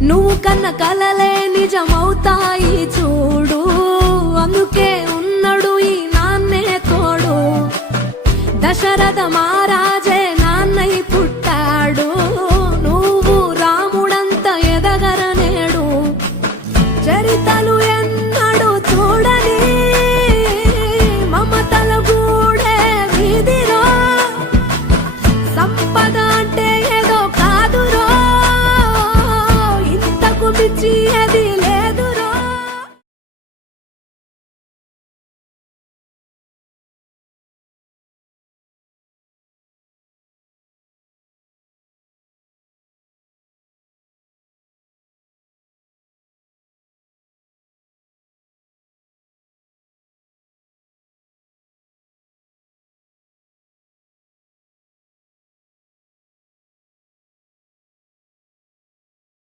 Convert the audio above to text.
నువ్వు కన్న కలలే నిజమవుతాయి చూడు, అందుకే ఉన్నాడు ఈ నాన్నే తోడు. దశరథ మహారాజే నాన్నై పుట్టాడు, నువ్వు రాముడంత ఎదగరనేడు. చరితలు ఎన్నడు చూడని మమతల గూడే వీధిలో, సంపద అంటే ఏదో కాదురో, ఇంతకు మించి అది